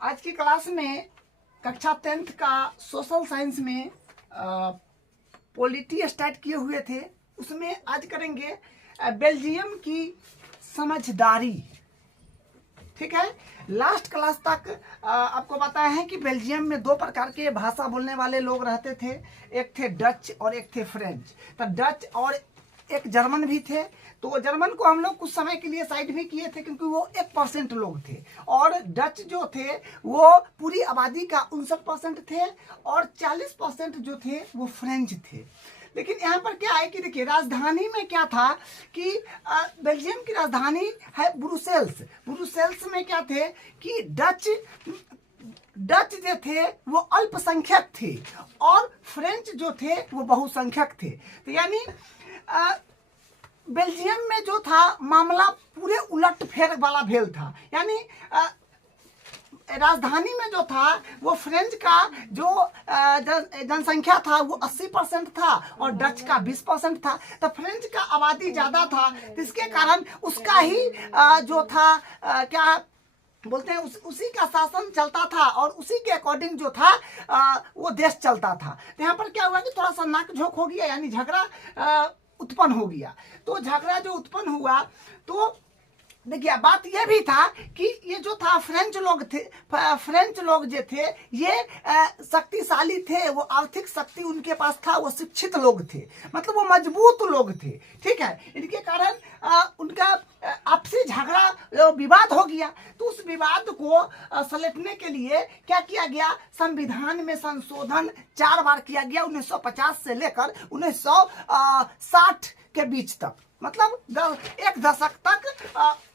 आज की क्लास में कक्षा 10th का सोशल साइंस में पॉलिटी स्टार्ट किए हुए थे, उसमें आज करेंगे बेल्जियम की समझदारी। ठीक है, लास्ट क्लास तक आपको बताया है कि बेल्जियम में दो प्रकार के भाषा बोलने वाले लोग रहते थे, एक थे डच और एक थे फ्रेंच। तो डच और एक जर्मन भी थे। तो जर्मन को हम लोग कुछ समय के लिए साइड भी किए थे क्योंकि वो 1% लोग थे, और डच जो थे वो पूरी आबादी का 59% थे, और 40% जो थे वो फ्रेंच थे। लेकिन यहाँ पर क्या है कि देखिए, राजधानी में क्या था कि बेल्जियम की राजधानी है ब्रुसेल्स। ब्रुसेल्स में क्या थे कि डच जो थे वो अल्पसंख्यक थे और फ्रेंच जो थे वो बहुसंख्यक थे। तो यानी बेल्जियम में जो था मामला पूरे उलट फेर वाला भेल था। यानी राजधानी में जो था वो फ्रेंच का जो जनसंख्या था वो 80% था और डच का 20% था। तो फ्रेंच का आबादी ज्यादा था, जिसके कारण उसका ही जो था क्या बोलते हैं उसी का शासन चलता था और उसी के अकॉर्डिंग जो था वो देश चलता था। तो यहाँ पर क्या हुआ कि थोड़ा सा नाक झोंक हो गया, यानी झगड़ा उत्पन्न हो गया। तो झगड़ा जो उत्पन्न हुआ, तो देखिए बात यह भी था कि ये जो था फ्रेंच लोग जो थे ये शक्तिशाली थे, वो आर्थिक शक्ति उनके पास था, वो शिक्षित लोग थे, मतलब वो मजबूत लोग थे। ठीक है, इनके कारण उनका आपसी झगड़ा विवाद हो गया। तो उस विवाद को समेटने के लिए क्या किया गया, संविधान में संशोधन 4 बार किया गया, 1950 से लेकर 1960 के बीच तक, मतलब 1 दशक तक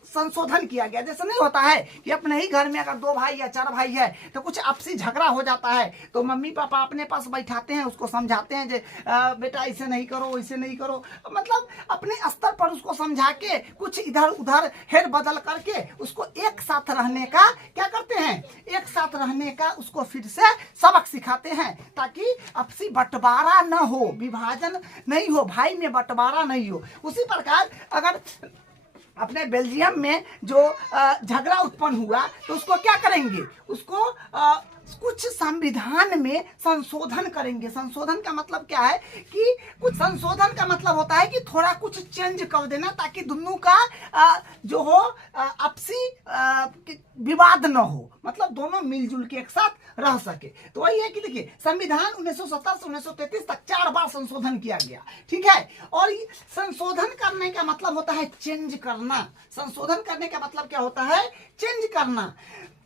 संशोधन किया गया। जैसे नहीं होता है कि अपने ही घर में अगर 2 भाई या 4 भाई है तो कुछ आपसी झगड़ा हो जाता है, तो मम्मी पापा अपने पास बैठाते हैं, उसको समझाते हैं जे बेटा ऐसे नहीं करो, ऐसे नहीं करो, मतलब अपने स्तर पर उसको समझा के कुछ इधर उधर हेर बदल करके उसको एक साथ रहने का क्या करते हैं, एक साथ रहने का उसको फिर से सबक सिखाते हैं, ताकि आपसी बंटवारा न हो, विभाजन नहीं हो, भाई में बंटवारा नहीं हो। उसी प्रकार अगर अपने बेल्जियम में जो झगड़ा उत्पन्न हुआ तो उसको क्या करेंगे, उसको कुछ संविधान में संशोधन करेंगे। संशोधन का मतलब क्या है कि कुछ संशोधन का मतलब होता है कि थोड़ा कुछ चेंज कर देना, ताकि दोनों का जो हो आपसी विवाद न हो, मतलब दोनों मिलजुल के एक साथ रह सके। तो वही है कि देखिए, संविधान 1970 से 1933 तक 4 बार संशोधन किया गया। ठीक है, और संशोधन करने का मतलब होता है चेंज करना। संशोधन करने का मतलब क्या होता है, चेंज करना,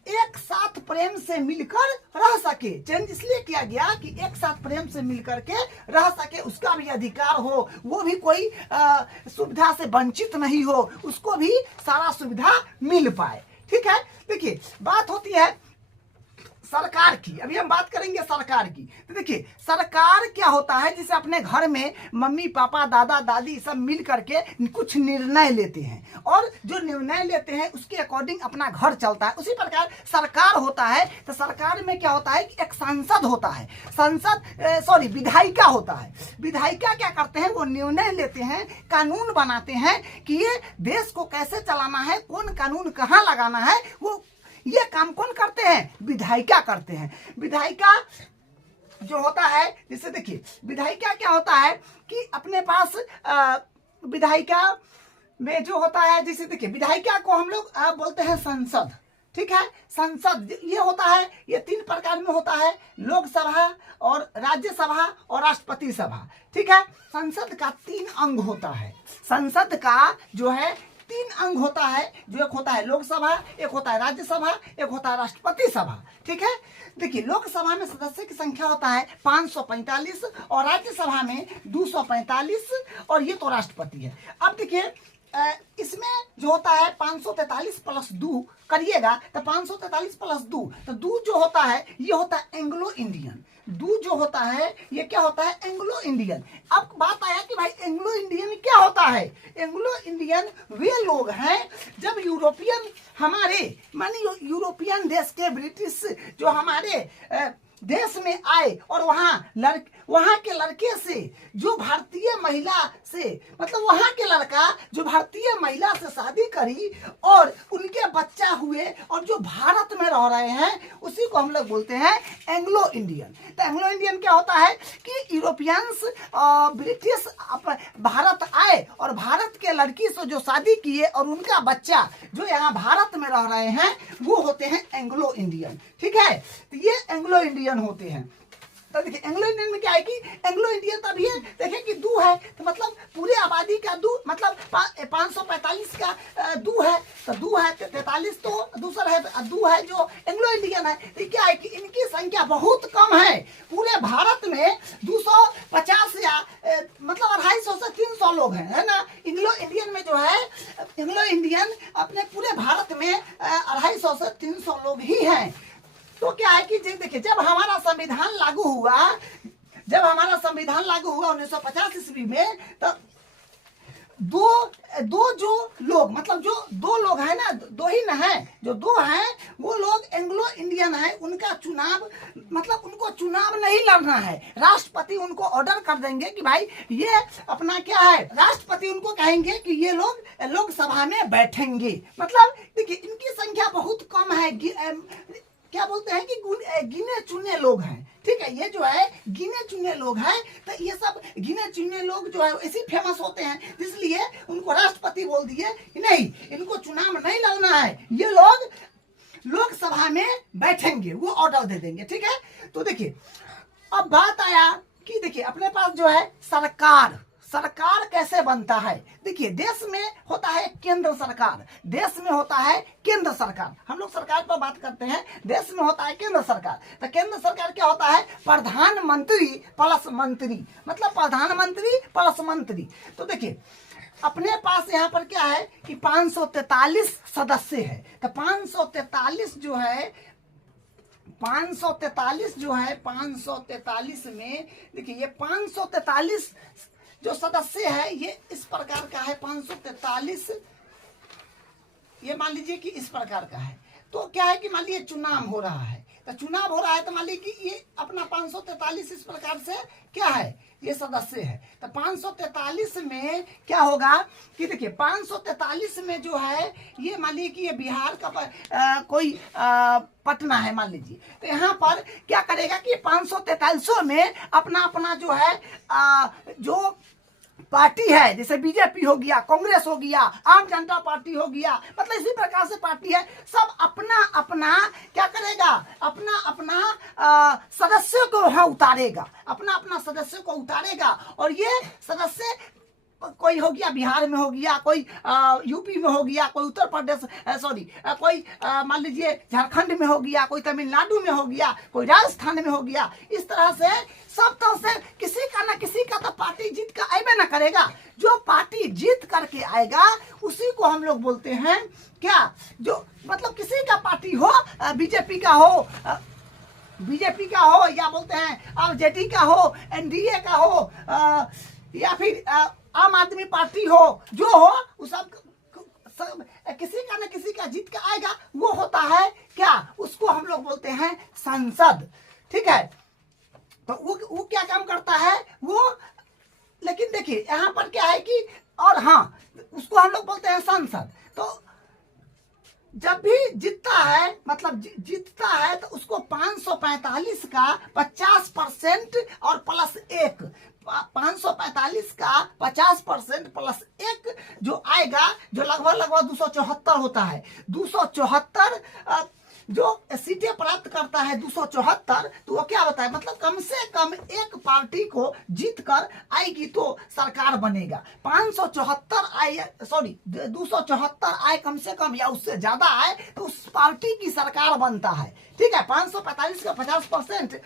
एक साथ प्रेम से मिलकर रह सके। चेंज इसलिए किया गया कि एक साथ प्रेम से मिलकर के रह सके, उसका भी अधिकार हो, वो भी कोई सुविधा से वंचित नहीं हो, उसको भी सारा सुविधा मिल पाए। ठीक है, देखिए बात होती है सरकार की। अभी हम बात करेंगे सरकार की। तो देखिए सरकार क्या होता है, जिसे अपने घर में मम्मी पापा दादा दादी सब मिल करके कुछ निर्णय लेते हैं, और जो निर्णय लेते हैं उसके अकॉर्डिंग अपना घर चलता है। उसी प्रकार सरकार होता है। तो सरकार में क्या होता है कि एक सांसद होता है, विधायिका होता है। विधायिका क्या करते हैं, वो निर्णय लेते हैं, कानून बनाते हैं कि ये देश को कैसे चलाना है, कौन कानून कहाँ लगाना है, वो ये काम कौन करते हैं, विधायिका करते हैं। विधायिका जो होता है, जैसे देखिए विधायिका क्या होता है कि अपने पास विधायिका में जो होता है, जैसे देखिए विधायिका को हम लोग बोलते हैं संसद। ठीक है, संसद ये होता है, ये 3 प्रकार में होता है, लोकसभा और राज्यसभा और राष्ट्रपति सभा। ठीक है, संसद का 3 अंग होता है। संसद का जो है 3 अंग होता है, जो एक होता है लोकसभा, एक होता है राज्यसभा, एक होता है राष्ट्रपति सभा। ठीक है, देखिए लोकसभा में सदस्य की संख्या होता है 545 और राज्यसभा में 245, और ये तो राष्ट्रपति है। अब देखिए इसमें जो होता है 543 प्लस 2 करिएगा तो 543 प्लस 2, तो 2 जो होता है ये होता है एंग्लो इंडियन। 2 जो होता है ये क्या होता है, एंग्लो इंडियन। अब बात आया कि भाई एंग्लो इंडियन क्या होता है। एंग्लो इंडियन वे लोग हैं जब यूरोपियन हमारे मानी यूरोपियन देश के ब्रिटिश जो हमारे देश में आए और वहां के लड़के से जो भारतीय महिला से मतलब वहां के लड़का जो भारतीय महिला से शादी करी और उनके बच्चा हुए और जो भारत में रह रहे हैं, उसी को हम लोग बोलते हैं एंग्लो इंडियन। तो एंग्लो इंडियन क्या होता है कि यूरोपियंस ब्रिटिश भारत आए और भारत के लड़की से जो शादी किए और उनका बच्चा जो यहाँ भारत में रह रहे हैं, वो होते हैं एंग्लो इंडियन। ठीक है, तो ये एंग्लो इंडियन होते हैं। तो देखिए एंग्लो इंडियन में क्या है कि एंग्लो इंडियन तभी है, देखिए कि दू है तो मतलब पूरे आबादी का दू मतलब 545 का दू है, तो दू है 43 तो दूसरा है दू है जो एंग्लो इंडियन है। तो क्या है कि इनकी संख्या बहुत कम है, पूरे भारत में 250 या मतलब 250 से 300 लोग हैं, है ना। एंग्लो इंडियन में जो है एंग्लो इंडियन अपने पूरे भारत में 250 से 300 लोग ही हैं। तो क्या है कि देखिए जब हमारा संविधान लागू हुआ 1950 ईस्वी में, तो दो जो लोग मतलब जो दो लोग हैं ना, दो ही ना है, जो दो हैं वो लोग एंग्लो इंडियन है। उनका चुनाव मतलब उनको चुनाव नहीं लड़ना है, राष्ट्रपति उनको ऑर्डर कर देंगे कि भाई ये अपना क्या है, राष्ट्रपति उनको कहेंगे कि ये लोग लोकसभा में बैठेंगे। मतलब देखिए इनकी संख्या बहुत कम है, क्या बोलते हैं कि गिने चुने लोग हैं। ठीक है, ये जो है गिने चुने लोग हैं, तो ये सब गिने चुने लोग जो है ऐसे फेमस होते हैं, इसलिए उनको राष्ट्रपति बोल दिए कि नहीं, इनको चुनाव नहीं लड़ना है, ये लोग लोकसभा में बैठेंगे, वो ऑर्डर दे देंगे। ठीक है, तो देखिए अब बात आया कि देखिए अपने पास जो है सरकार कैसे बनता है। देखिए देश में होता है केंद्र सरकार, देश में होता है केंद्र सरकार। हम लोग सरकार पर बात करते हैं, देश में होता है केंद्र सरकार। तो केंद्र सरकार क्या होता है, प्रधानमंत्री प्लस मंत्री, मतलब प्रधानमंत्री प्लस मंत्री। तो देखिए अपने पास यहाँ पर क्या है कि 543 सदस्य है। तो 543 जो है 543 में देखिए ये 543 जो सदस्य है ये इस प्रकार का है। 543 ये मान लीजिए कि इस प्रकार का है। तो क्या है कि मान लीजिए चुनाव हो रहा है, तो चुनाव हो रहा है तो मान लीजिए कि ये अपना 543 इस प्रकार से क्या है, ये सदस्य है। तो 543 में क्या होगा कि देखिए 543 में जो है ये मान लीजिए कि ये बिहार का कोई पटना है मान लीजिए। तो यहाँ पर क्या करेगा कि 543 में अपना जो है जो पार्टी है, जैसे बीजेपी हो गया, कांग्रेस हो गया, आम जनता पार्टी हो गया, मतलब इसी प्रकार से पार्टी है, सब अपना क्या करेगा, अपना सदस्यों को वहां उतारेगा, अपना सदस्यों को उतारेगा। और ये सदस्य कोई हो गया बिहार में हो गया, कोई यूपी में हो गया, कोई उत्तर प्रदेश कोई मान लीजिए झारखंड में हो गया, कोई तमिलनाडु में हो गया, कोई राजस्थान में हो गया। इस तरह से सब तरह से किसी का ना किसी का तो पार्टी जीत कर आएगा ना करेगा। जो पार्टी जीत करके आएगा उसी को हम लोग बोलते हैं क्या, जो मतलब किसी का पार्टी हो, बीजेपी का हो या बोलते हैं आरजेडी का हो, एनडीए का हो, या फिर आम आदमी पार्टी हो, जो हो वो सब किसी का न किसी का जीत का आएगा, वो होता है क्या, उसको हम लोग बोलते हैं संसद। ठीक है, तो वो क्या काम करता है वो, लेकिन देखिए यहाँ पर क्या है कि और हाँ उसको हम लोग बोलते हैं संसद। तो जब भी जीतता है मतलब जीतता है तो उसको 545 का 50% और प्लस 1, 545 का 50% प्लस 1 जो आएगा, जो लगभग 274 होता है। 274 जो सीटें प्राप्त करता है 274, तो वो क्या होता है, मतलब कम से कम एक पार्टी को जीत कर आएगी तो सरकार बनेगा। 274 आए कम से कम या उससे ज्यादा आए तो उस पार्टी की सरकार बनता है। ठीक है, 545 का 50%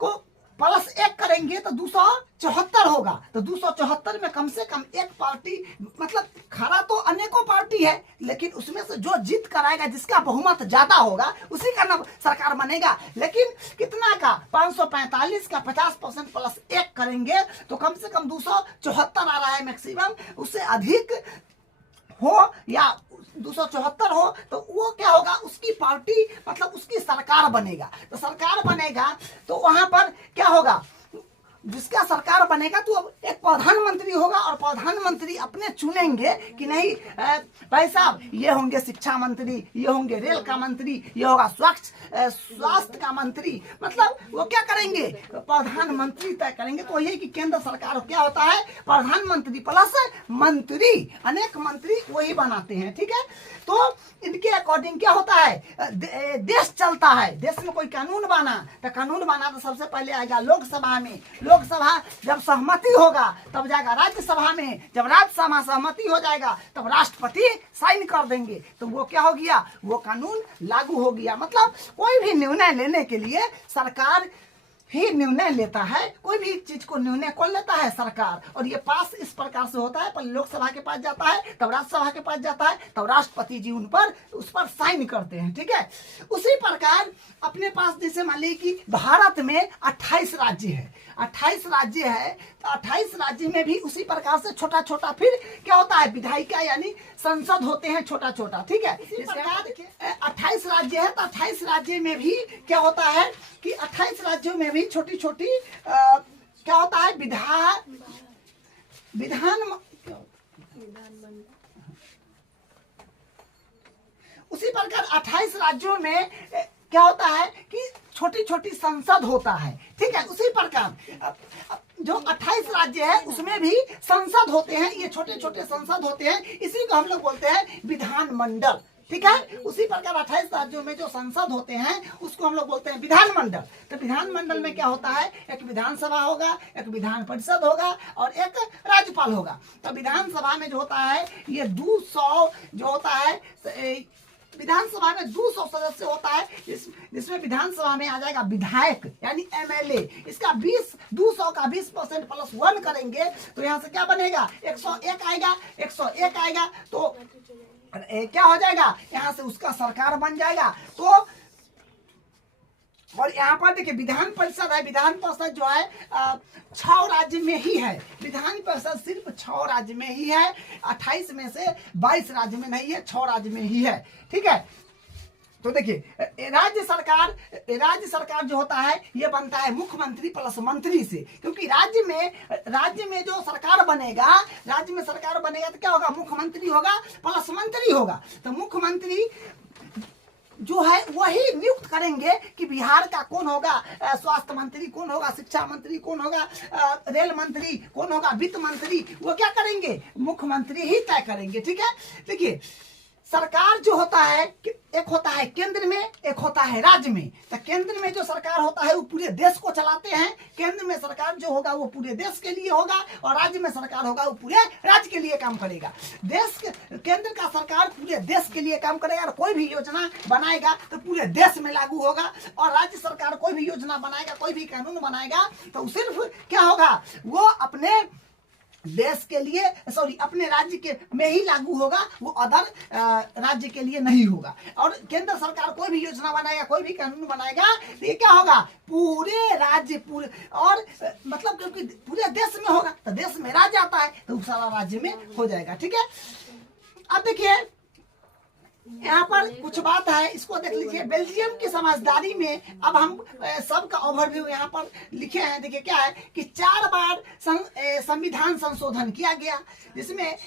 को प्लस 1 करेंगे तो 274 होगा। तो 274 में कम से कम एक पार्टी, मतलब खड़ा तो अनेकों पार्टी है, लेकिन उसमें से जो जीत कर आएगा, जिसका बहुमत ज्यादा होगा, उसी का नाम सरकार बनेगा। लेकिन कितना का 545 का 50% प्लस 1 करेंगे तो कम से कम 274 आ रहा है मैक्सिमम, उससे अधिक हो या 274 हो, तो वो क्या होगा, उसकी पार्टी मतलब उसकी सरकार बनेगा। तो सरकार बनेगा तो वहां पर क्या होगा, जिसका सरकार बनेगा तो अब एक प्रधानमंत्री होगा, और प्रधानमंत्री अपने चुनेंगे कि नहीं भाई साहब ये होंगे शिक्षा मंत्री, ये होंगे रेल का मंत्री, ये होगा स्वास्थ्य का मंत्री। मतलब वो क्या करेंगे, प्रधानमंत्री तय करेंगे। तो यही कि केंद्र सरकार क्या होता है, प्रधानमंत्री प्लस मंत्री, अनेक मंत्री वही बनाते हैं। ठीक है, तो इनके अकॉर्डिंग क्या होता है, देश चलता है। देश में कोई कानून बना तो कानून बना तो सबसे पहले आएगा लोकसभा में, लोकसभा जब सहमति होगा तब जाएगा राज्यसभा में, जब राज्यसभा सहमति हो जाएगा तब राष्ट्रपति साइन कर देंगे, तो वो क्या हो गया, वो कानून लागू हो गया। मतलब कोई भी निर्णय लेने के लिए सरकार ही निर्णय लेता है, कोई भी चीज को निर्णय कौन लेता है, सरकार। और ये पास इस प्रकार से होता है, पहले लोकसभा के पास जाता है, तब राज्यसभा के पास जाता है, तब राष्ट्रपति जी उस पर साइन करते हैं। ठीक है, उसी प्रकार अपने पास जैसे मान लीजिए कि भारत में 28 राज्य है, 28 राज्य है, तो 28 राज्य में भी उसी प्रकार से छोटा छोटा फिर क्या होता है, विधायिका यानी संसद होते हैं छोटा छोटा। ठीक है, इस प्रकार 28 राज्य है, तो 28 राज्य में भी क्या होता है कि 28 राज्यों में भी छोटी छोटी क्या होता है, उसी प्रकार 28 राज्यों में क्या होता है कि छोटी छोटी संसद होता है। ठीक है, उसी प्रकार जो 28 राज्य है उसमें भी संसद होते हैं, ये छोटे छोटे संसद होते हैं, इसी को हम लोग बोलते हैं विधानमंडल। ठीक है, उसी प्रकार 28 राज्यों में जो संसद होते हैं उसको हम लोग बोलते हैं विधानमंडल। तो विधानमंडल में क्या होता है, एक विधानसभा होगा, एक विधान परिषद होगा और एक राज्यपाल होगा। तो विधानसभा में जो होता है ये 200 जो होता है, विधानसभा में 200 सदस्य होता है, जिसमें विधानसभा में आ जाएगा विधायक यानी एमएलए। इसका 200 का 20% प्लस 1 करेंगे तो यहाँ से क्या बनेगा, 101 आएगा, 101 आएगा तो क्या हो जाएगा, यहाँ से उसका सरकार बन जाएगा। तो और यहाँ पर देखिए विधान परिषद है, विधान परिषद जो है 6 राज्य में ही है, विधान परिषद सिर्फ 6 राज्य में ही है, 28 में से 22 राज्य में नहीं है, 6 राज्य में ही है। ठीक है, तो देखिए राज्य सरकार जो होता है ये बनता है मुख्यमंत्री प्लस मंत्री से, क्योंकि राज्य में जो सरकार बनेगा, राज्य में सरकार बनेगा तो क्या होगा, मुख्यमंत्री होगा प्लस मंत्री होगा। तो मुख्यमंत्री जो है वही नियुक्त करेंगे कि बिहार का कौन होगा, स्वास्थ्य मंत्री कौन होगा, शिक्षा मंत्री कौन होगा, रेल मंत्री कौन होगा, वित्त मंत्री, वो क्या करेंगे, मुख्यमंत्री ही तय करेंगे। ठीक है, देखिए सरकार जो होता है, एक होता है केंद्र में, एक होता है राज्य में। तो केंद्र में जो सरकार होता है वो पूरे देश को चलाते हैं, केंद्र में सरकार जो होगा वो पूरे देश के लिए होगा, और राज्य में सरकार होगा वो पूरे राज्य के लिए काम करेगा। केंद्र का सरकार पूरे देश के लिए काम करेगा, और कोई भी योजना बनाएगा तो पूरे देश में लागू होगा, और राज्य सरकार कोई भी योजना बनाएगा, कोई भी कानून बनाएगा तो सिर्फ क्या होगा, वो अपने देश के लिए अपने राज्य के में ही लागू होगा, वो अदर राज्य के लिए नहीं होगा। और केंद्र सरकार कोई भी योजना बनाएगा, कोई भी कानून बनाएगा तो ये क्या होगा, पूरे राज्य और मतलब क्योंकि पूरे देश में होगा तो देश में राज्य आता है तो सारा राज्य में हो जाएगा। ठीक है, अब देखिए यहाँ पर कुछ बात है, इसको देख लीजिए। बेल्जियम की समझदारी में अब हम सबका ओवरव्यू यहाँ पर लिखे हैं। देखिए क्या है कि 4 बार संविधान संशोधन किया गया, जिसमें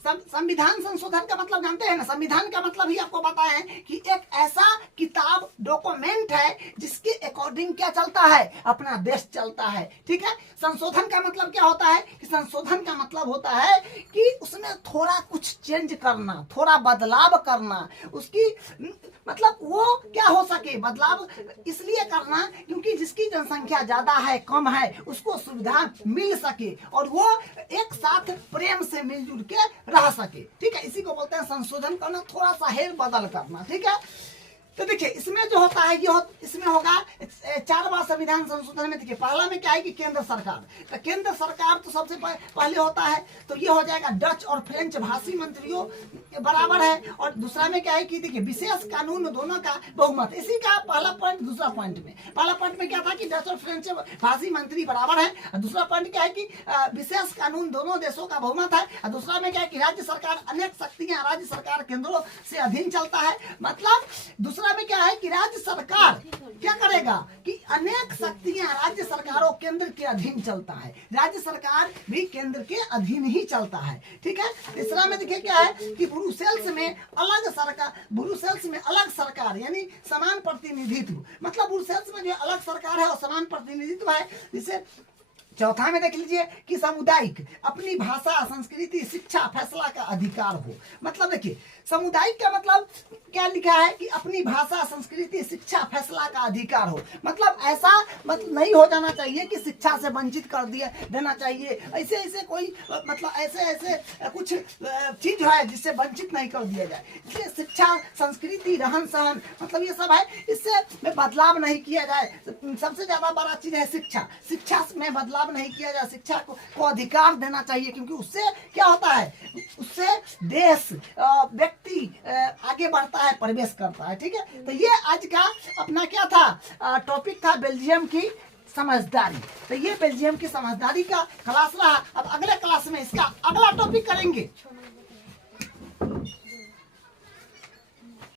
संविधान संशोधन का मतलब जानते हैं ना, संविधान का मतलब ही आपको पता है कि एक ऐसा किताब डॉक्यूमेंट है जिसके अकॉर्डिंग क्या चलता है, अपना देश चलता है। ठीक है, संशोधन का मतलब क्या होता है कि संशोधन का मतलब होता है कि उसमें थोड़ा कुछ चेंज करना, थोड़ा बदलाव करना, उसकी मतलब वो क्या हो सके, बदलाव इसलिए करना क्योंकि जिसकी जनसंख्या ज्यादा है कम है उसको सुविधा मिल सके और वो एक साथ प्रेम से मिलजुल के रह सके। ठीक है, इसी को बोलते हैं संशोधन करना, थोड़ा सा हेर बदल करना। ठीक है, तो देखिए इसमें जो होता है इसमें होगा 4 बार संविधान संशोधन में। देखिए पहला में क्या है कि केंद्र सरकार, तो केंद्र सरकार तो सबसे पहले होता है, तो ये हो जाएगा डच और फ्रेंच भाषी मंत्रियों बराबर है। और दूसरा में क्या है कि देखिए विशेष कानून दोनों का बहुमत, इसी का पहला पॉइंट। दूसरा पॉइंट में, पहला पॉइंट में क्या था कि डच और फ्रेंच भाषी मंत्री बराबर है, और दूसरा पॉइंट क्या है कि विशेष कानून दोनों देशों का बहुमत है, और दूसरा में क्या है कि राज्य सरकार अनेक शक्तियां राज्य सरकार केंद्रों से अधीन चलता है। मतलब दूसरा में क्या है कि राज्य सरकार क्या करेगा कि अनेक शक्तियां राज्य सरकारों केंद्र के अधीन चलता है, राज्य सरकार भी केंद्र के अधीन ही चलता है, ठीक है। तीसरा में देखिए क्या है कि ब्रुसेल्स में अलग सरकार यानी समान प्रतिनिधित्व, मतलब ब्रुसेल्स में जो अलग सरकार है और समान प्रतिनिधित्व है। जिसे चौथा में देख लीजिए कि सामुदायिक अपनी भाषा संस्कृति शिक्षा फैसला का अधिकार हो। मतलब देखिए सामुदायिक का मतलब क्या लिखा है कि अपनी भाषा संस्कृति शिक्षा फैसला का अधिकार हो। मतलब ऐसा मतलब नहीं हो जाना चाहिए कि शिक्षा से वंचित कर देना चाहिए, ऐसे कोई मतलब ऐसे कुछ चीज है जिससे वंचित नहीं कर दिया जाए। इसलिए शिक्षा संस्कृति रहन सहन मतलब ये सब है, इससे में बदलाव नहीं किया जाए। सबसे ज्यादा बड़ा चीज है शिक्षा में बदलाव नहीं किया जाए, शिक्षा को अधिकार देना चाहिए, क्योंकि उससे क्या होता है, उससे देश व्यक्ति आगे बढ़ता है, प्रवेश करता है, ठीक है। तो ये आज का अपना क्या था टॉपिक था बेल्जियम की समझदारी। तो ये बेल्जियम की समझदारी का क्लास रहा। अब अगले क्लास में इसका अगला टॉपिक करेंगे।